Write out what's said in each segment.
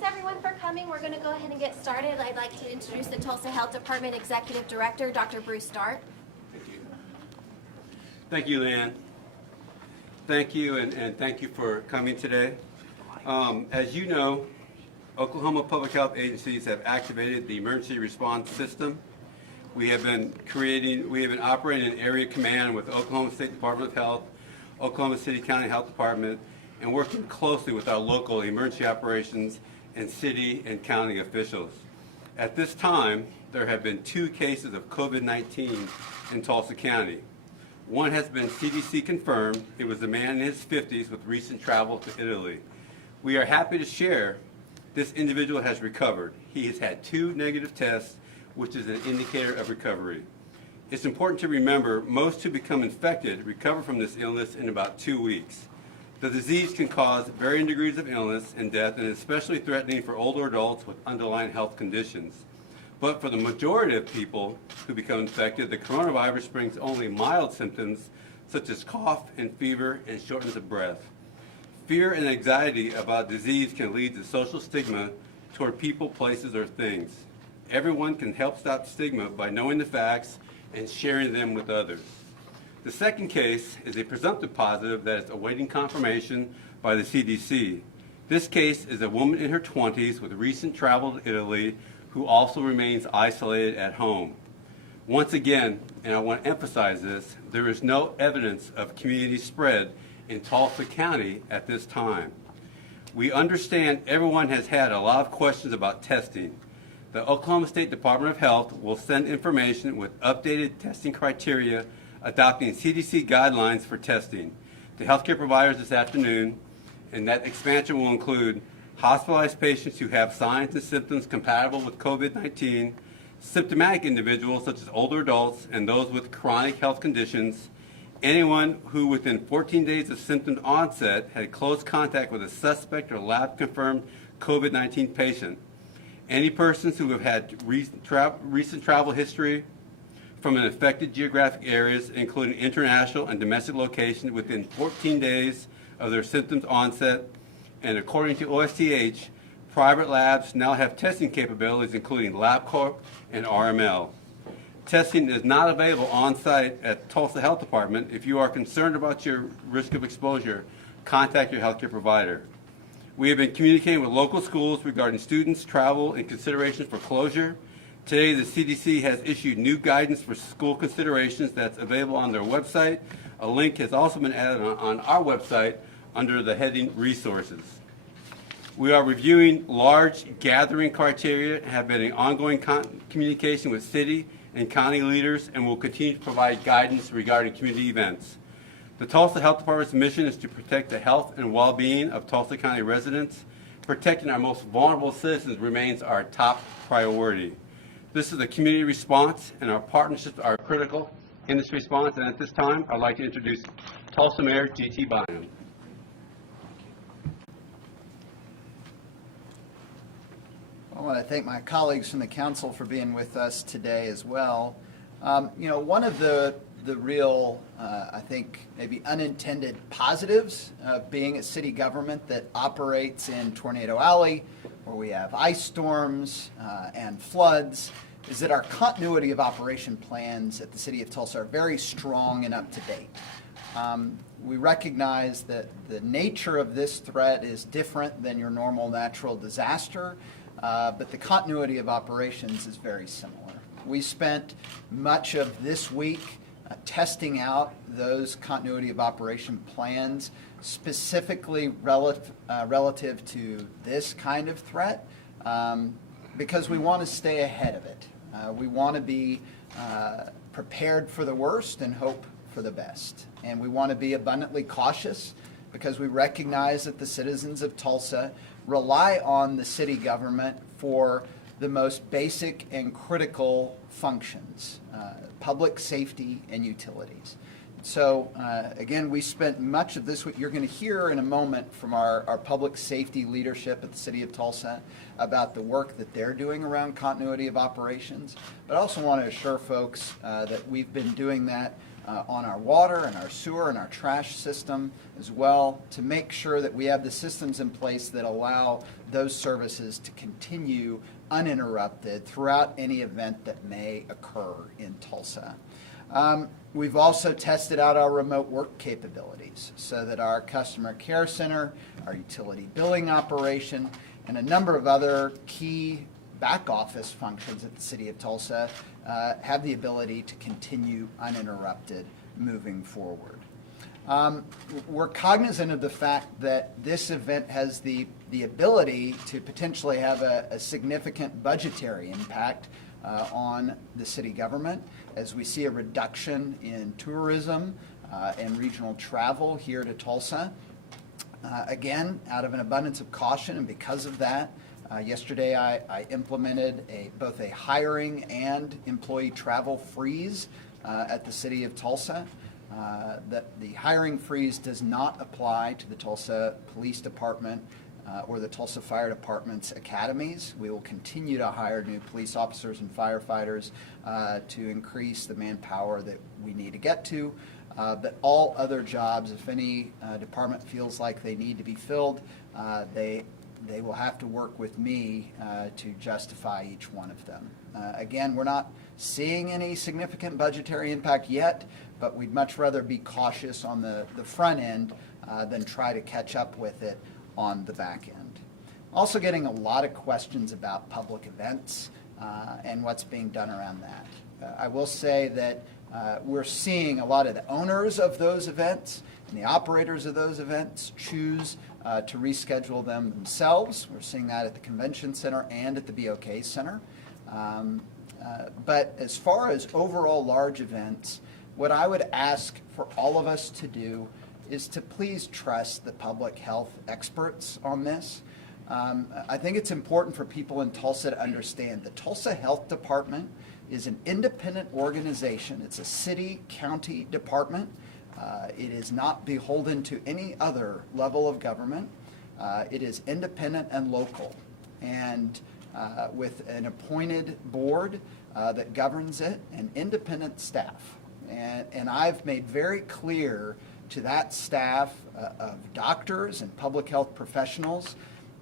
thanks everyone for coming. We're going to go ahead and get started. I'd like to introduce the Tulsa Health Department Executive Director, Dr. Bruce Dart. Thank you. Thank you, Leanne. Thank you, and thank you for coming today. As you know, Oklahoma public health agencies have activated the emergency response system. We have been operating an area command with Oklahoma State Department of Health, Oklahoma City County Health Department, and working closely with our local emergency operations and city and county officials. At this time, there have been 2 cases of COVID-19 in Tulsa County. One has been CDC confirmed. It was a man in his 50s with recent travel to Italy. We are happy to share this individual has recovered. He has had 2 negative tests, which is an indicator of recovery. It's important to remember most who become infected recover from this illness in about 2 weeks. The disease can cause varying degrees of illness and death, and is especially threatening for older adults with underlying health conditions. But for the majority of people who become infected, the coronavirus brings only mild symptoms such as cough and fever and shortness of breath. Fear and anxiety about disease can lead to social stigma toward people, places, or things. Everyone can help stop stigma by knowing the facts and sharing them with others. The second case is a presumptive positive that is awaiting confirmation by the CDC. This case is a woman in her 20s with recent travel to Italy who also remains isolated at home. Once again, and I want to emphasize this, there is no evidence of community spread in Tulsa County at this time. We understand everyone has had a lot of questions about testing. The Oklahoma State Department of Health will send information with updated testing criteria adopting CDC guidelines for testing to healthcare providers this afternoon, and that expansion will include hospitalized patients who have signs and symptoms compatible with COVID-19, symptomatic individuals such as older adults and those with chronic health conditions, anyone who within 14 days of symptom onset had close contact with a suspect or lab-confirmed COVID-19 patient, any persons who have had recent travel history from an affected geographic areas, including international and domestic locations within 14 days of their symptoms onset, and according to OSTH, private labs now have testing capabilities including LabCorp and RML. Testing is not available on-site at Tulsa Health Department. If you are concerned about your risk of exposure, contact your healthcare provider. We have been communicating with local schools regarding students' travel and considerations for closure. Today, the CDC has issued new guidance for school considerations that's available on their website. A link has also been added on our website under the heading Resources. We are reviewing large gathering criteria and have been in ongoing communication with city and county leaders, and will continue to provide guidance regarding community events. The Tulsa Health Department's mission is to protect the health and well-being of Tulsa County residents. Protecting our most vulnerable citizens remains our top priority. This is a community response, and our partnerships are critical in this response. And at this time, I'd like to introduce Tulsa Mayor G.T. Bynum. I want to thank my colleagues from the council for being with us today as well. One of the real, I think, maybe unintended positives of being a city government that operates in Tornado Alley, where we have ice storms and floods, is that our continuity of operation plans at the City of Tulsa are very strong and up to date. We recognize that the nature of this threat is different than your normal natural disaster, but the continuity of operations is very similar. We spent much of this week testing out those continuity of operation plans, specifically relative to this kind of threat, because we want to stay ahead of it. We want to be prepared for the worst and hope for the best. And we want to be abundantly cautious because we recognize that the citizens of Tulsa rely on the city government for the most basic and critical functions, public safety and utilities. So again, we spent much of this week, you're going to hear in a moment from our public safety leadership at the City of Tulsa about the work that they're doing around continuity of operations. But I also want to assure folks that we've been doing that on our water and our sewer and our trash system as well, to make sure that we have the systems in place that allow those services to continue uninterrupted throughout any event that may occur in Tulsa. We've also tested out our remote work capabilities so that our customer care center, our utility billing operation, and a number of other key back office functions at the City of Tulsa have the ability to continue uninterrupted moving forward. We're cognizant of the fact that this event has the ability to potentially have a significant budgetary impact on the city government as we see a reduction in tourism and regional travel here to Tulsa. Again, out of an abundance of caution and because of that, yesterday I implemented both a hiring and employee travel freeze at the City of Tulsa. The hiring freeze does not apply to the Tulsa Police Department or the Tulsa Fire Department's academies. We will continue to hire new police officers and firefighters to increase the manpower that we need to get to. But all other jobs, if any department feels like they need to be filled, they will have to work with me to justify each one of them. Again, we're not seeing any significant budgetary impact yet, but we'd much rather be cautious on the front end than try to catch up with it on the back end. Also getting a lot of questions about public events and what's being done around that. I will say that we're seeing a lot of the owners of those events and the operators of those events choose to reschedule them themselves. We're seeing that at the Convention Center and at the BOK Center. But as far as overall large events, what I would ask for all of us to do is to please trust the public health experts on this. I think it's important for people in Tulsa to understand the Tulsa Health Department is an independent organization. It's a city-county department. It is not beholden to any other level of government. It is independent and local, and with an appointed board that governs it and independent staff. And I've made very clear to that staff of doctors and public health professionals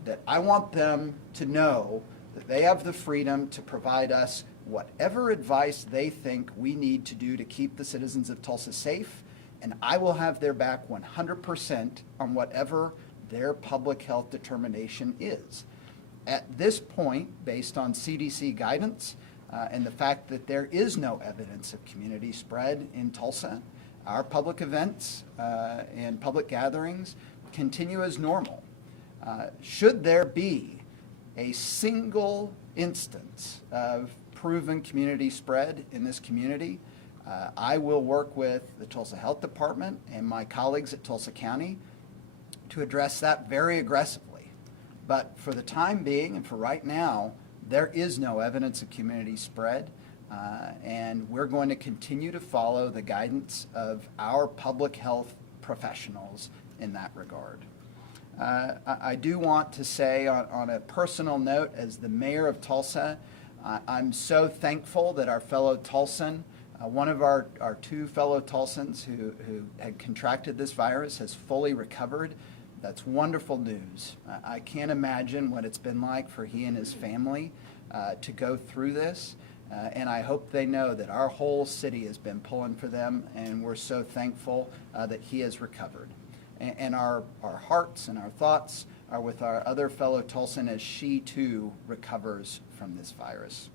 that I want them to know that they have the freedom to provide us whatever advice they think we need to do to keep the citizens of Tulsa safe, and I will have their back 100% on whatever their public health determination is. At this point, based on CDC guidance and the fact that there is no evidence of community spread in Tulsa, our public events and public gatherings continue as normal. Should there be a single instance of proven community spread in this community, I will work with the Tulsa Health Department and my colleagues at Tulsa County to address that very aggressively. But for the time being and for right now, there is no evidence of community spread, and we're going to continue to follow the guidance of our public health professionals in that regard. I do want to say on a personal note, as the mayor of Tulsa, I'm so thankful that our fellow Tulsan, one of our two fellow Tulsans who had contracted this virus has fully recovered. That's wonderful news. I can't imagine what it's been like for he and his family to go through this. And I hope they know that our whole city has been pulling for them, and we're so thankful that he has recovered. And our hearts and our thoughts are with our other fellow Tulsan as she too recovers from this virus.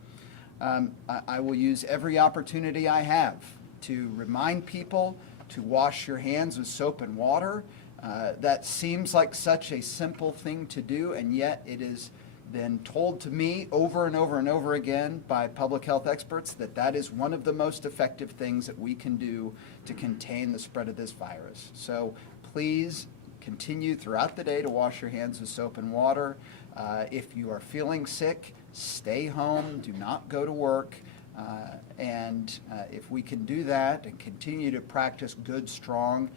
I will use every opportunity I have to remind people to wash your hands with soap and water. That seems like such a simple thing to do, and yet it has been told to me over and over and over again by public health experts that that is one of the most effective things that we can do to contain the spread of this virus. So please continue throughout the day to wash your hands with soap and water. If you are feeling sick, stay home, do not go to work. And if we can do that and continue to practice good, strong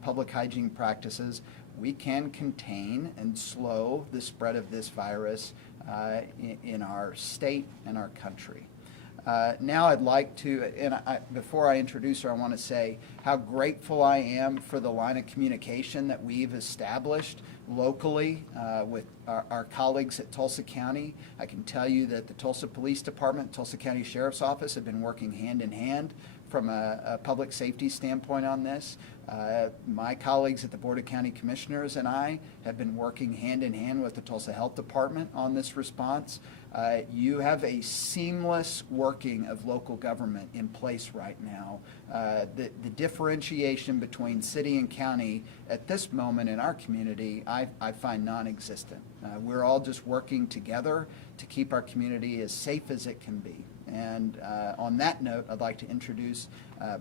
public hygiene practices, we can contain and slow the spread of this virus in our state and our country. Now I'd like to, and before I introduce her, I want to say how grateful I am for the line of communication that we've established locally with our colleagues at Tulsa County. I can tell you that the Tulsa Police Department, Tulsa County Sheriff's Office have been working hand in hand from a public safety standpoint on this. My colleagues at the Board of County Commissioners and I have been working hand in hand with the Tulsa Health Department on this response. You have a seamless working of local government in place right now. The differentiation between city and county at this moment in our community, I find non-existent. We're all just working together to keep our community as safe as it can be. And on that note, I'd like to introduce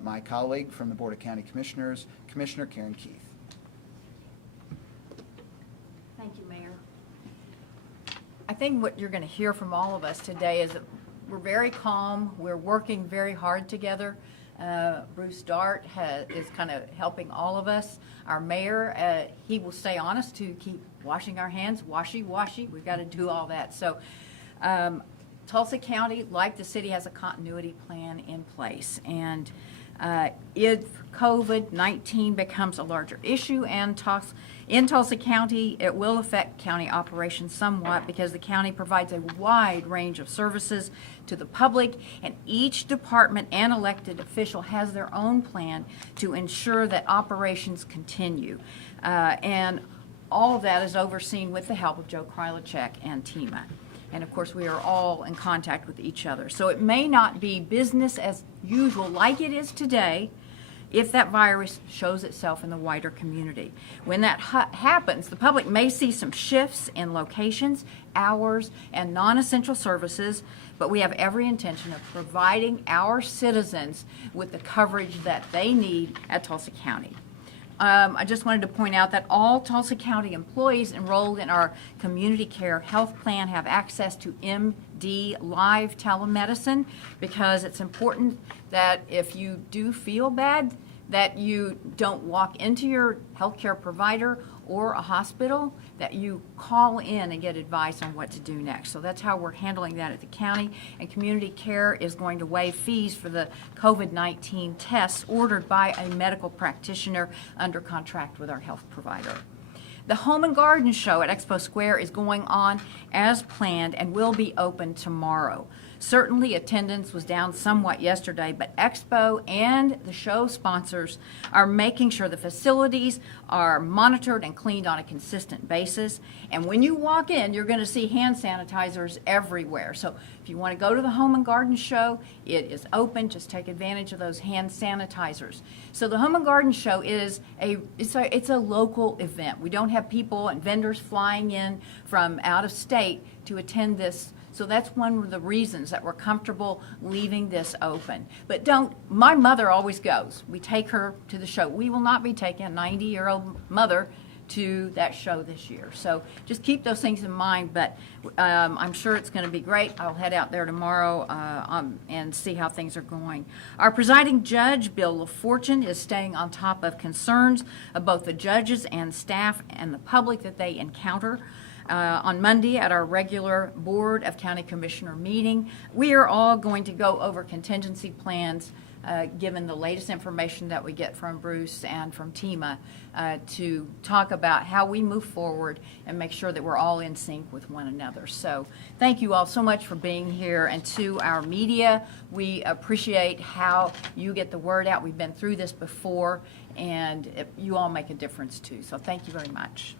my colleague from the Board of County Commissioners, Commissioner Karen Keith. Thank you, Mayor. I think what you're going to hear from all of us today is that we're very calm. We're working very hard together. Bruce Dart is kind of helping all of us. Our mayor, he will stay on us to keep washing our hands, washy. We've got to do all that. So Tulsa County, like the city, has a continuity plan in place. And if COVID-19 becomes a larger issue in Tulsa County, it will affect county operations somewhat because the county provides a wide range of services to the public, and each department and elected official has their own plan to ensure that operations continue. And all of that is overseen with the help of Joe Krylacek and TEMA. And of course, we are all in contact with each other. So it may not be business as usual like it is today if that virus shows itself in the wider community. When that happens, the public may see some shifts in locations, hours, and non-essential services, but we have every intention of providing our citizens with the coverage that they need at Tulsa County. I just wanted to point out that all Tulsa County employees enrolled in our community care health plan have access to MD Live telemedicine, because it's important that if you do feel bad, that you don't walk into your healthcare provider or a hospital, that you call in and get advice on what to do next. So that's how we're handling that at the county. And community care is going to waive fees for the COVID-19 tests ordered by a medical practitioner under contract with our health provider. The Home and Garden Show at Expo Square is going on as planned and will be open tomorrow. Certainly attendance was down somewhat yesterday, but Expo and the show sponsors are making sure the facilities are monitored and cleaned on a consistent basis. And when you walk in, you're going to see hand sanitizers everywhere. So if you want to go to the Home and Garden Show, it is open. Just take advantage of those hand sanitizers. So the Home and Garden Show is it's a local event. We don't have people and vendors flying in from out of state to attend this. So that's one of the reasons that we're comfortable leaving this open. But my mother always goes. We take her to the show. We will not be taking a 90-year-old mother to that show this year. So just keep those things in mind, but I'm sure it's going to be great. I'll head out there tomorrow and see how things are going. Our presiding judge, Bill LaFortune, is staying on top of concerns of both the judges and staff and the public that they encounter. On Monday at our regular Board of County Commissioner meeting, we are all going to go over contingency plans given the latest information that we get from Bruce and from TEMA to talk about how we move forward and make sure that we're all in sync with one another. So thank you all so much for being here, and to our media, we appreciate how you get the word out. We've been through this before, and you all make a difference too. So thank you very much.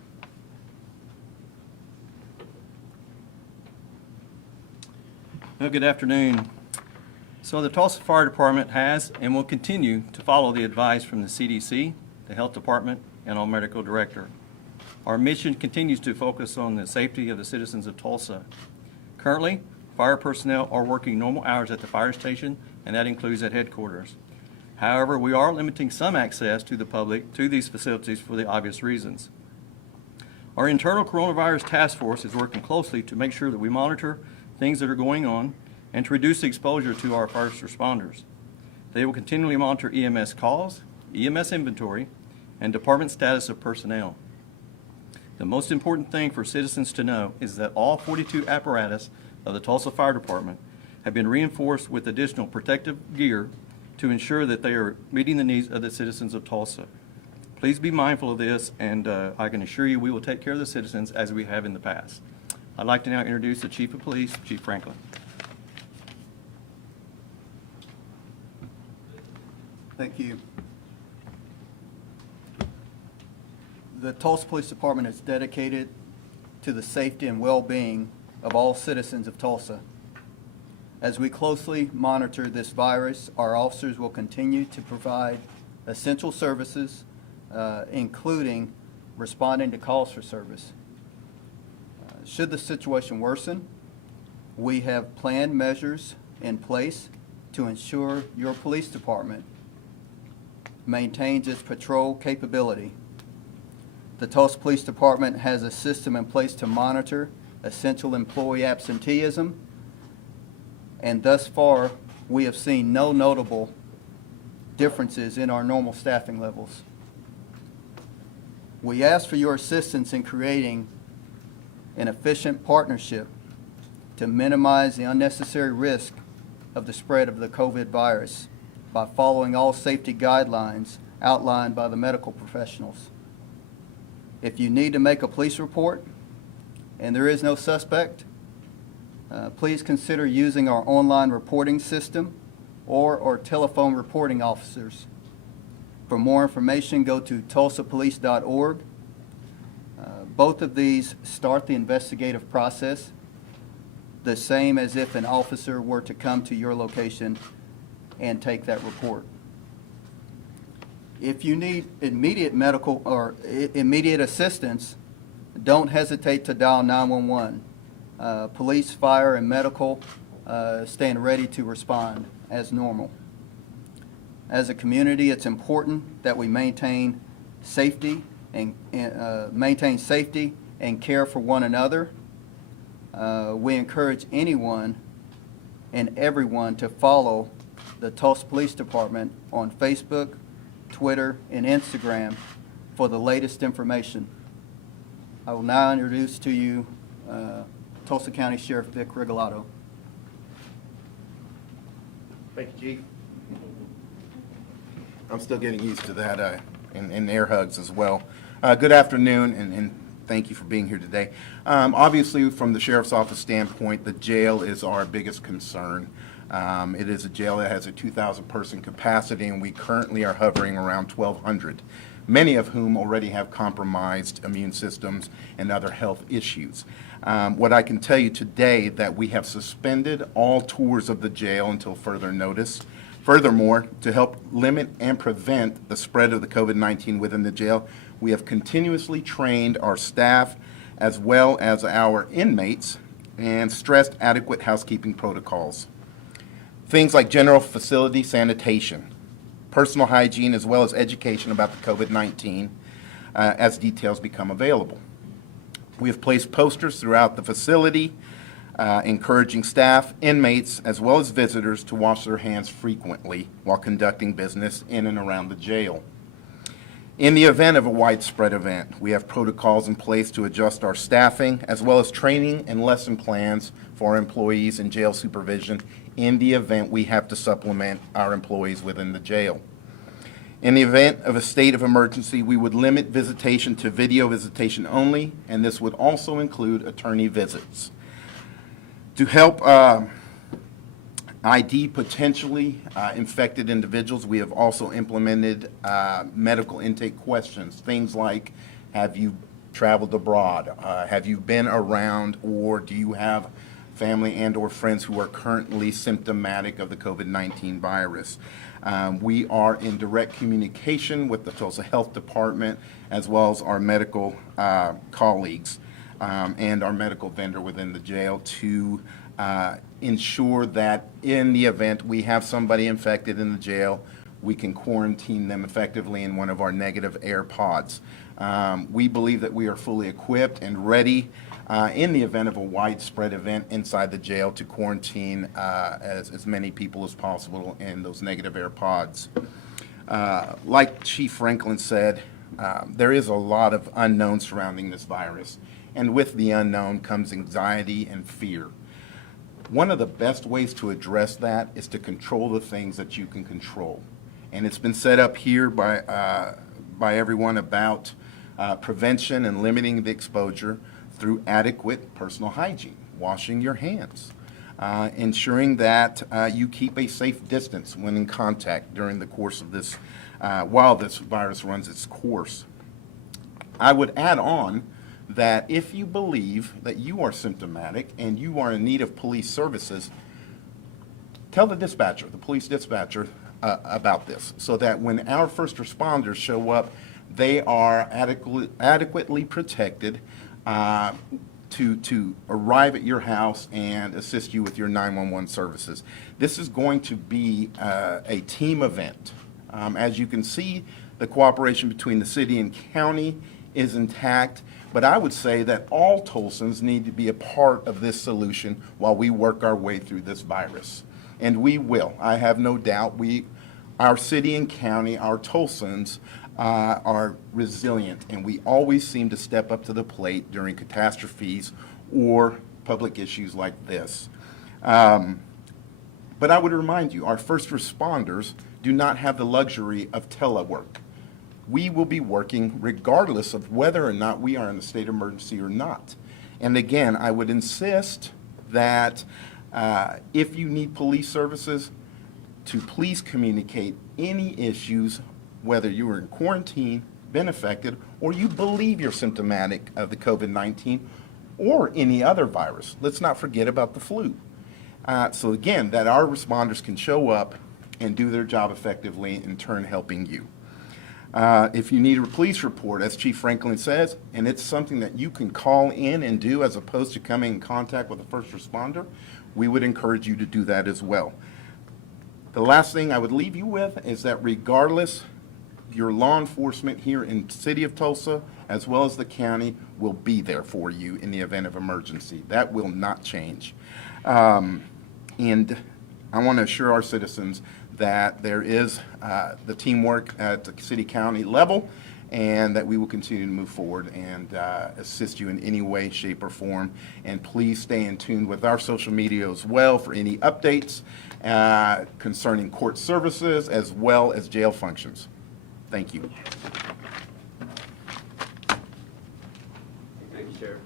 Well, good afternoon. So the Tulsa Fire Department has and will continue to follow the advice from the CDC, the Health Department, and our Medical Director. Our mission continues to focus on the safety of the citizens of Tulsa. Currently, fire personnel are working normal hours at the fire station, and that includes at headquarters. However, we are limiting some access to the public to these facilities for the obvious reasons. Our internal coronavirus task force is working closely to make sure that we monitor things that are going on and to reduce the exposure to our first responders. They will continually monitor EMS calls, EMS inventory, and department status of personnel. The most important thing for citizens to know is that all 42 apparatus of the Tulsa Fire Department have been reinforced with additional protective gear to ensure that they are meeting the needs of the citizens of Tulsa. Please be mindful of this, and I can assure you we will take care of the citizens as we have in the past. I'd like to now introduce the Chief of Police, Chief Franklin. Thank you. The Tulsa Police Department is dedicated to the safety and well-being of all citizens of Tulsa. As we closely monitor this virus, our officers will continue to provide essential services, including responding to calls for service. Should the situation worsen, we have planned measures in place to ensure your police department maintains its patrol capability. The Tulsa Police Department has a system in place to monitor essential employee absenteeism, and thus far, we have seen no notable differences in our normal staffing levels. We ask for your assistance in creating an efficient partnership to minimize the unnecessary risk of the spread of the COVID virus by following all safety guidelines outlined by the medical professionals. If you need to make a police report and there is no suspect, please consider using our online reporting system or our telephone reporting officers. For more information, go to tulsapolice.org. Both of these start the investigative process, the same as if an officer were to come to your location and take that report. If you need immediate medical or immediate assistance, don't hesitate to dial 911. Police, fire, and medical stand ready to respond as normal. As a community, it's important that we maintain safety and care for one another. We encourage anyone and everyone to follow the Tulsa Police Department on Facebook, Twitter, and Instagram for the latest information. I will now introduce to you Tulsa County Sheriff Vic Regalado. Thank you, Chief. I'm still getting used to that and air hugs as well. Good afternoon, and thank you for being here today. Obviously, from the Sheriff's Office standpoint, the jail is our biggest concern. It is a jail that has a 2,000-person capacity, and we currently are hovering around 1,200, many of whom already have compromised immune systems and other health issues. What I can tell you today that we have suspended all tours of the jail until further notice. Furthermore, to help limit and prevent the spread of the COVID-19 within the jail, we have continuously trained our staff as well as our inmates and stressed adequate housekeeping protocols. Things like general facility sanitation, personal hygiene, as well as education about the COVID-19 as details become available. We have placed posters throughout the facility encouraging staff, inmates, as well as visitors to wash their hands frequently while conducting business in and around the jail. In the event of a widespread event, we have protocols in place to adjust our staffing as well as training and lesson plans for our employees and jail supervision in the event we have to supplement our employees within the jail. In the event of a state of emergency, we would limit visitation to video visitation only, and this would also include attorney visits. To help ID potentially infected individuals, we have also implemented medical intake questions, things like, have you traveled abroad? Have you been around, or do you have family and or friends who are currently symptomatic of the COVID-19 virus? We are in direct communication with the Tulsa Health Department as well as our medical colleagues and our medical vendor within the jail to ensure that in the event we have somebody infected in the jail, we can quarantine them effectively in one of our negative air pods. We believe that we are fully equipped and ready in the event of a widespread event inside the jail to quarantine as many people as possible in those negative air pods. Like Chief Franklin said, there is a lot of unknown surrounding this virus, and with the unknown comes anxiety and fear. One of the best ways to address that is to control the things that you can control. And it's been set up here by everyone about prevention and limiting the exposure through adequate personal hygiene, washing your hands, ensuring that you keep a safe distance when in contact during the course of this, while this virus runs its course. I would add on that if you believe that you are symptomatic and you are in need of police services, tell the dispatcher, the police dispatcher, about this, so that when our first responders show up, they are adequately protected to arrive at your house and assist you with your 911 services. This is going to be a team event. As you can see, the cooperation between the city and county is intact, but I would say that all Tulsans need to be a part of this solution while we work our way through this virus. And we will. I have no doubt. Our city and county, our Tulsans, are resilient, and we always seem to step up to the plate during catastrophes or public issues like this. But I would remind you, our first responders do not have the luxury of telework. We will be working regardless of whether or not we are in a state of emergency or not. And again, I would insist that if you need police services, to please communicate any issues, whether you are in quarantine, been affected, or you believe you're symptomatic of the COVID-19 or any other virus. Let's not forget about the flu. So again, that our responders can show up and do their job effectively, in turn helping you. If you need a police report, as Chief Franklin says, and it's something that you can call in and do as opposed to coming in contact with a first responder, we would encourage you to do that as well. The last thing I would leave you with is that regardless, your law enforcement here in the city of Tulsa, as well as the county, will be there for you in the event of emergency. That will not change. And I want to assure our citizens that there is the teamwork at the city-county level, and that we will continue to move forward and assist you in any way, shape, or form. And please stay in tune with our social media as well for any updates concerning court services as well as jail functions. Thank you. Thank you, Sheriff.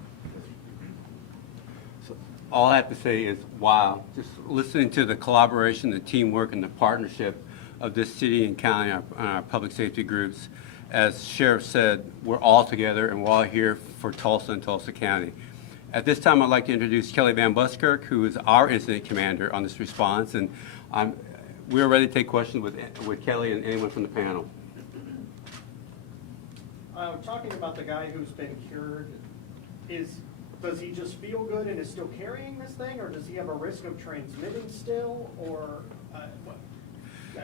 So all I have to say is, wow, just listening to the collaboration, the teamwork, and the partnership of this city and county and our public safety groups. As Sheriff said, we're all together and we're all here for Tulsa and Tulsa County. At this time, I'd like to introduce Kelly Van Buskirk, who is our incident commander on this response, and we're ready to take questions with Kelly and anyone from the panel. Talking about the guy who's been cured, does he just feel good and is still carrying this thing, or does he have a risk of transmitting still, or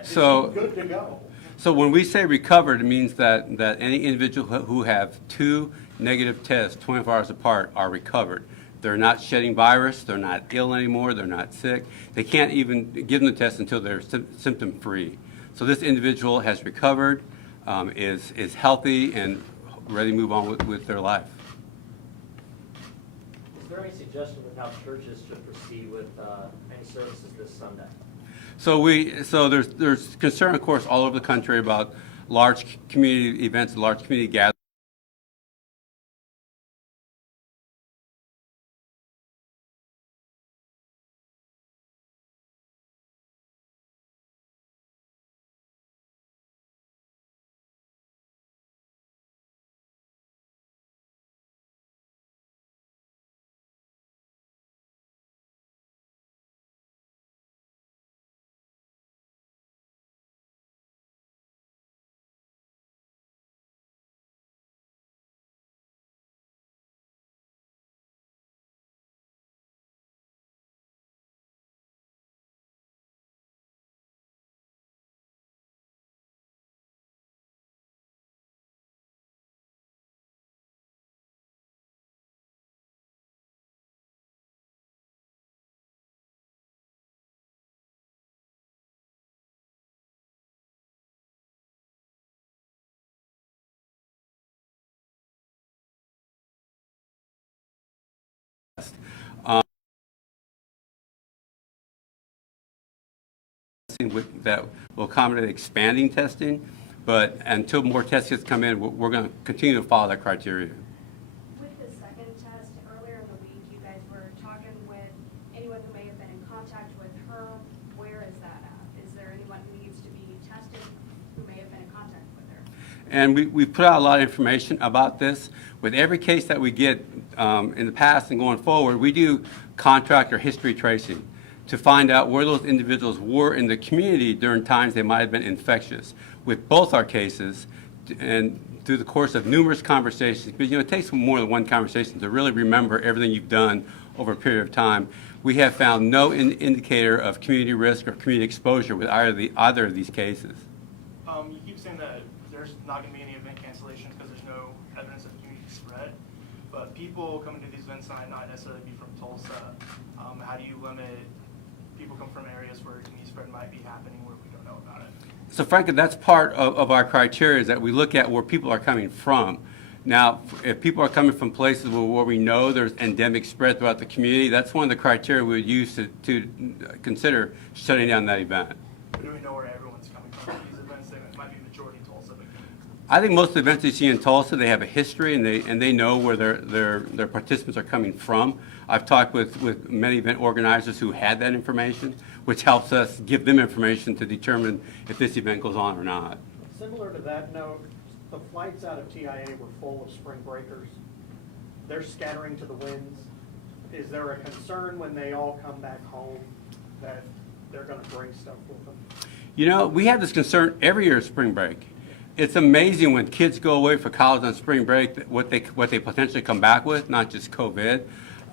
is he good to go? So when we say recovered, it means that any individual who have 2 negative tests 24 hours apart are recovered. They're not shedding virus, they're not ill anymore, they're not sick. They can't even give them the test until they're symptom-free. So this individual has recovered, is healthy, and ready to move on with their life. Is there any suggestion with how churches should proceed with any services this Sunday? So there's concern, of course, all over the country about large community events, large community gatherings. testing that will accommodate expanding testing. But until more tests come in, we're going to continue to follow that criteria. With the second test, earlier in the week, you guys were talking with anyone who may have been in contact with her. Where is that at? Is there anyone who needs to be tested who may have been in contact with her? And we put out a lot of information about this. With every case that we get in the past and going forward, we do contract or history tracing to find out where those individuals were in the community during times they might have been infectious. With both our cases, and through the course of numerous conversations, but it takes more than one conversation to really remember everything you've done over a period of time, we have found no indicator of community risk or community exposure with either of these cases. You keep saying that there's not going to be any event cancellations because there's no evidence of community spread, but people coming to these events might not necessarily be from Tulsa. How do you limit people come from areas where community spread might be happening where we don't know about it? So frankly, that's part of our criteria, is that we look at where people are coming from. Now, if people are coming from places where we know there's endemic spread throughout the community, that's one of the criteria we would use to consider shutting down that event. Do we know where everyone's coming from these events? They might be majority Tulsa, but I think most of the events you see in Tulsa, they have a history and they know where their participants are coming from. I've talked with many event organizers who had that information, which helps us give them information to determine if this event goes on or not. Similar to that note, the flights out of TIA were full of spring breakers. They're scattering to the winds. Is there a concern when they all come back home that they're going to bring stuff with them? We have this concern every year at spring break. It's amazing when kids go away for college on spring break what they potentially come back with, not just COVID.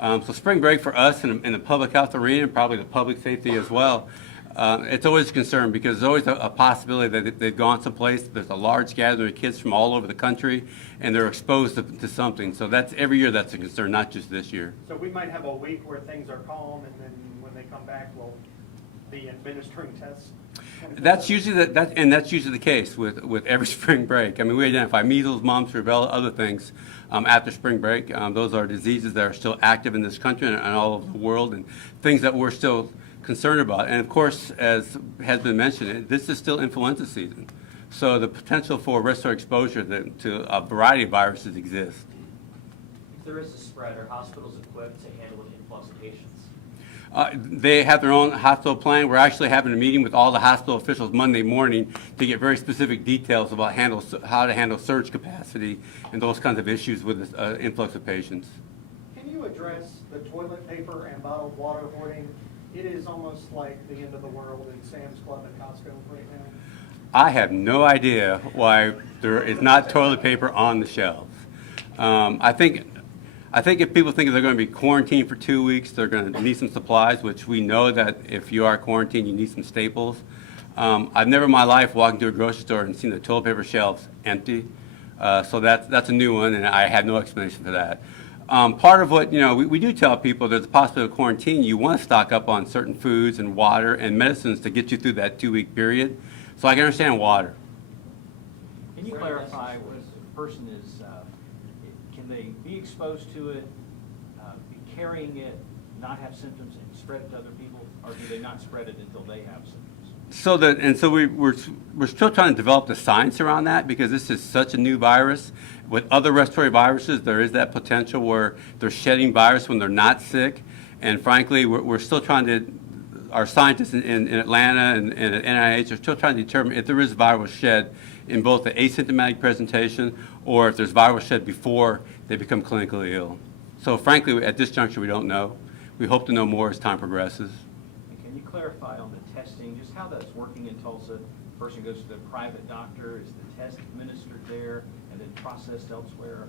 So spring break for us in the public health arena, and probably the public safety as well, it's always a concern because there's always a possibility that they've gone someplace, there's a large gathering of kids from all over the country, and they're exposed to something. So that's every year that's a concern, not just this year. So we might have a week where things are calm, and then when they come back, we'll be administering tests. That's usually the case with every spring break. I mean, we identify measles, mumps, rubella, other things after spring break. Those are diseases that are still active in this country and all over the world, and things that we're still concerned about. And of course, as has been mentioned, this is still influenza season. So the potential for respiratory exposure to a variety of viruses exists. If there is a spread, are hospitals equipped to handle an influx of patients? They have their own hospital plan. We're actually having a meeting with all the hospital officials Monday morning to get very specific details about how to handle surge capacity and those kinds of issues with this influx of patients. Can you address the toilet paper and bottled water hoarding? It is almost like the end of the world in Sam's Club and Costco right now. I have no idea why there is not toilet paper on the shelves. I think if people think they're going to be quarantined for 2 weeks, they're going to need some supplies, which we know that if you are quarantined, you need some staples. I've never in my life walked into a grocery store and seen the toilet paper shelves empty. So that's a new one, and I have no explanation for that. Part of what, we do tell people there's a possibility of quarantine. You want to stock up on certain foods and water and medicines to get you through that 2-week period. So I can understand water. Can you clarify what a person is, can they be exposed to it, be carrying it, not have symptoms and spread it to other people, or do they not spread it until they have symptoms? So we're still trying to develop the science around that because this is such a new virus. With other respiratory viruses, there is that potential where they're shedding virus when they're not sick. And frankly, we're still trying to, our scientists in Atlanta and at NIH are still trying to determine if there is viral shed in both the asymptomatic presentation or if there's viral shed before they become clinically ill. So frankly, at this juncture, we don't know. We hope to know more as time progresses. Can you clarify on the testing, just how that's working in Tulsa? Person goes to the private doctor, is the test administered there and then processed elsewhere?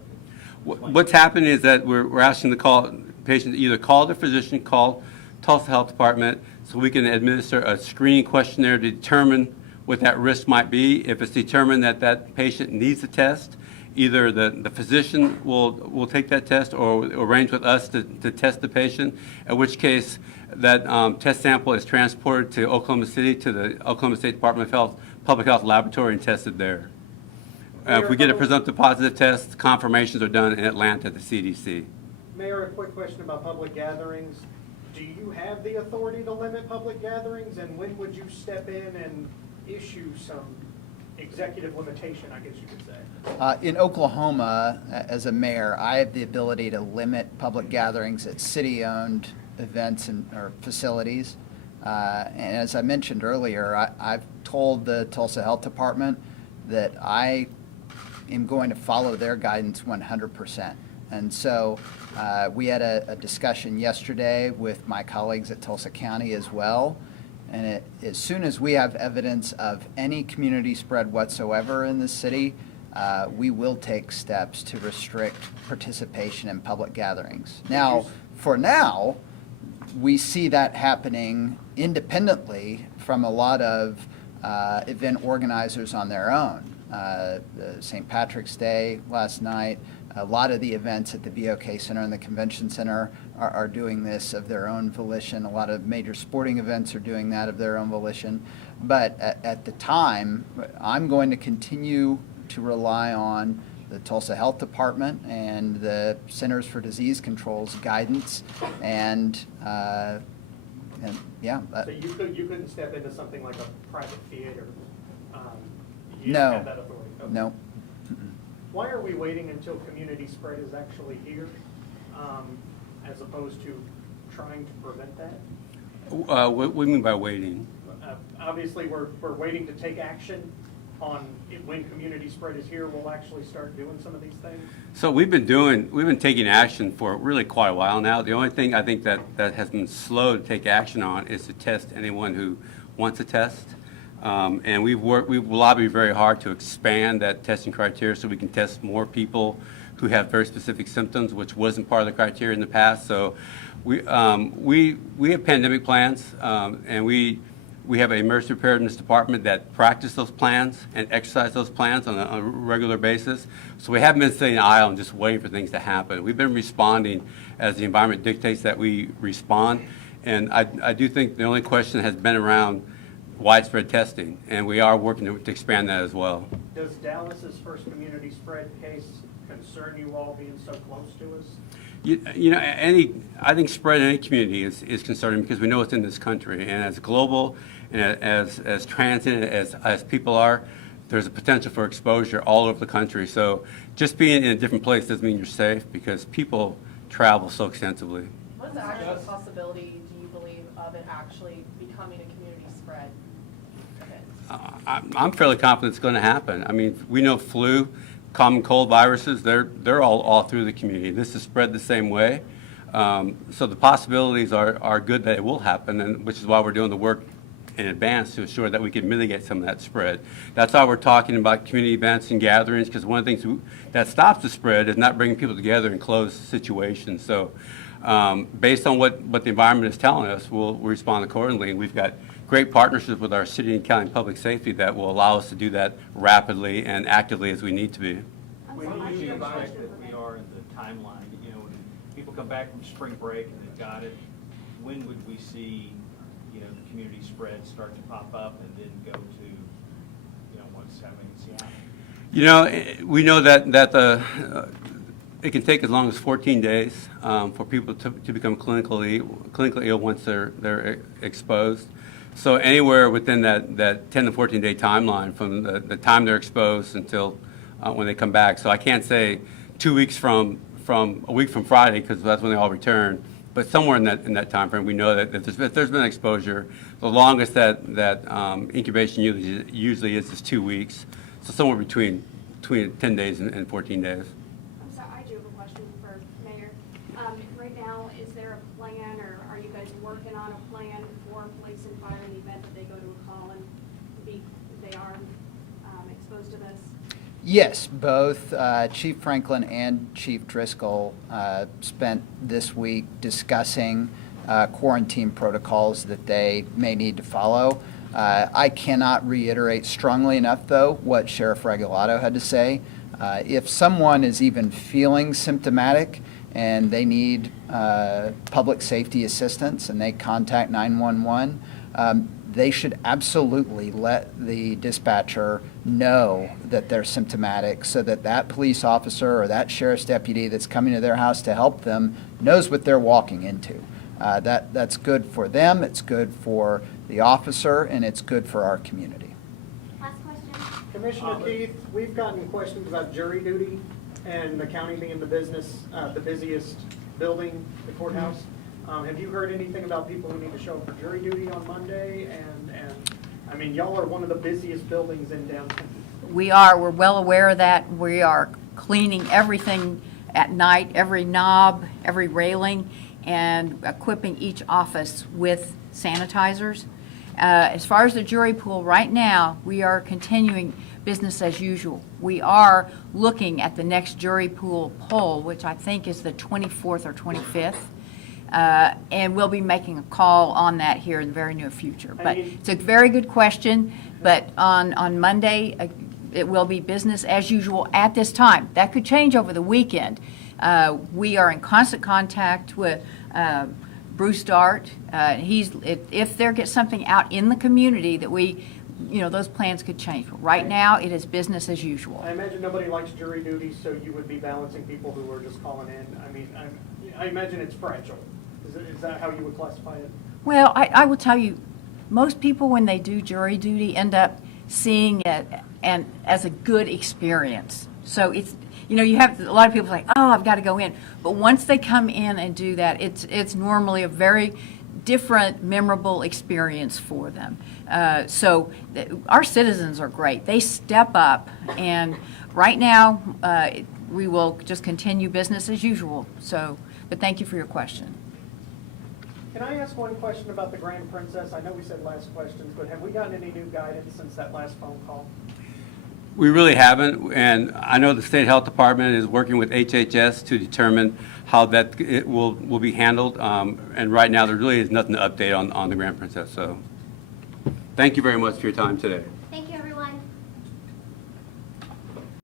What's happening is that we're asking the patient to either call their physician, call Tulsa Health Department, so we can administer a screening questionnaire to determine what that risk might be. If it's determined that that patient needs a test, either the physician will take that test or arrange with us to test the patient, in which case that test sample is transported to Oklahoma City to the Oklahoma State Department of Health Public Health Laboratory and tested there. If we get a presumptive positive test, confirmations are done in Atlanta at the CDC. Mayor, a quick question about public gatherings. do you have the authority to limit public gatherings? And when would you step in and issue some executive limitation, I guess you could say? In Oklahoma, as a mayor, I have the ability to limit public gatherings at city-owned events or facilities. And as I mentioned earlier, I've told the Tulsa Health Department that I am going to follow their guidance 100%. And so we had a discussion yesterday with my colleagues at Tulsa County as well. And as soon as we have evidence of any community spread whatsoever in the city, we will take steps to restrict participation in public gatherings. Now, for now, we see that happening independently from a lot of event organizers on their own. St. Patrick's Day last night, a lot of the events at the BOK Center and the Convention Center are doing this of their own volition. A lot of major sporting events are doing that of their own volition. But at the time, I'm going to continue to rely on the Tulsa Health Department and the Centers for Disease Control's guidance, and yeah. So you couldn't step into something like a private theater? You No. don't have that authority? Okay. No. Why are we waiting until community spread is actually here, as opposed to trying to prevent that? What do you mean by waiting? Obviously, we're waiting to take action on when community spread is here, we'll actually start doing some of these things? So we've been taking action for really quite a while now. The only thing I think that has been slow to take action on is to test anyone who wants to test. And we've lobbied very hard to expand that testing criteria so we can test more people who have very specific symptoms, which wasn't part of the criteria in the past. So we have pandemic plans, and we have an emergency preparedness department that practice those plans and exercise those plans on a regular basis. So we haven't been sitting idle and just waiting for things to happen. We've been responding as the environment dictates that we respond. And I do think the only question has been around widespread testing, and we are working to expand that as well. Does Dallas's first community spread case concern you all being so close to us? You know, I think spread in any community is concerning because we know it's in this country, and as global and as transient as people are, there's a potential for exposure all over the country. So just being in a different place doesn't mean you're safe because people travel so extensively. What's the actual possibility, do you believe, of it actually becoming a community spread event? I'm fairly confident it's going to happen. I mean, we know flu, common cold viruses, they're all through the community. This is spread the same way. So the possibilities are good that it will happen, and which is why we're doing the work in advance to ensure that we can mitigate some of that spread. That's why we're talking about community events and gatherings, because one of the things that stops the spread is not bringing people together in closed situations. So based on what the environment is telling us, we'll respond accordingly. And we've got great partnerships with our city and county public safety that will allow us to do that rapidly and actively as we need to be. When do you expect that we are in the timeline? You know, when people come back from spring break and they've got it, when would we see, you know, the community spread start to pop up and then go to, you know, what's happening in Seattle? You know, we know that it can take as long as 14 days for people to become clinically ill once they're exposed. So anywhere within that 10 to 14 day timeline from the time they're exposed until when they come back. So I can't say 2 weeks from a week from Friday because that's when they all return. But somewhere in that time frame, we know that if there's been exposure, the longest that incubation usually is 2 weeks. So somewhere between 10 days and 14 days. I'm sorry, I do have a question for Mayor. Right now, is there a plan, or are you guys working on a plan for police and fire in the event that they go to a call and they are exposed to this? Yes, both Chief Franklin and Chief Driscoll spent this week discussing quarantine protocols that they may need to follow. I cannot reiterate strongly enough, though, what Sheriff Regalado had to say. If someone is even feeling symptomatic and they need public safety assistance and they contact 911, they should absolutely let the dispatcher know that they're symptomatic so that that police officer or that sheriff's deputy that's coming to their house to help them knows what they're walking into. That's good for them, it's good for the officer, and it's good for our community. Last question. Commissioner Keith, we've gotten questions about jury duty and the county being the busiest building, the courthouse. Have you heard anything about people who need to show up for jury duty on Monday? And I mean, y'all are one of the busiest buildings in downtown. We're well aware of that. We are cleaning everything at night, every knob, every railing, and equipping each office with sanitizers. As far as the jury pool, right now, we are continuing business as usual. We are looking at the next jury pool poll, which I think is the 24th or 25th. And we'll be making a call on that here in the very near future. But it's a very good question, but on Monday, it will be business as usual at this time. That could change over the weekend. We are in constant contact with Bruce Dart. If there gets something out in the community that those plans could change. But right now, it is business as usual. I imagine nobody likes jury duty, so you would be balancing people who are just calling in. I mean, I imagine it's fragile. Is that how you would classify it? Well, I will tell you, most people when they do jury duty end up seeing it as a good experience. So it's, you have a lot of people like, oh, I've got to go in. But once they come in and do that, it's normally a very different, memorable experience for them. So our citizens are great. They step up, and right now we will just continue business as usual. But thank you for your question. Can I ask one question about the Grand Princess? I know we said last questions, but have we gotten any new guidance since that last phone call? We really haven't, and I know the State Health Department is working with HHS to determine how it will be handled, and right now there really is nothing to update on the Grand Princess, so thank you very much for your time today.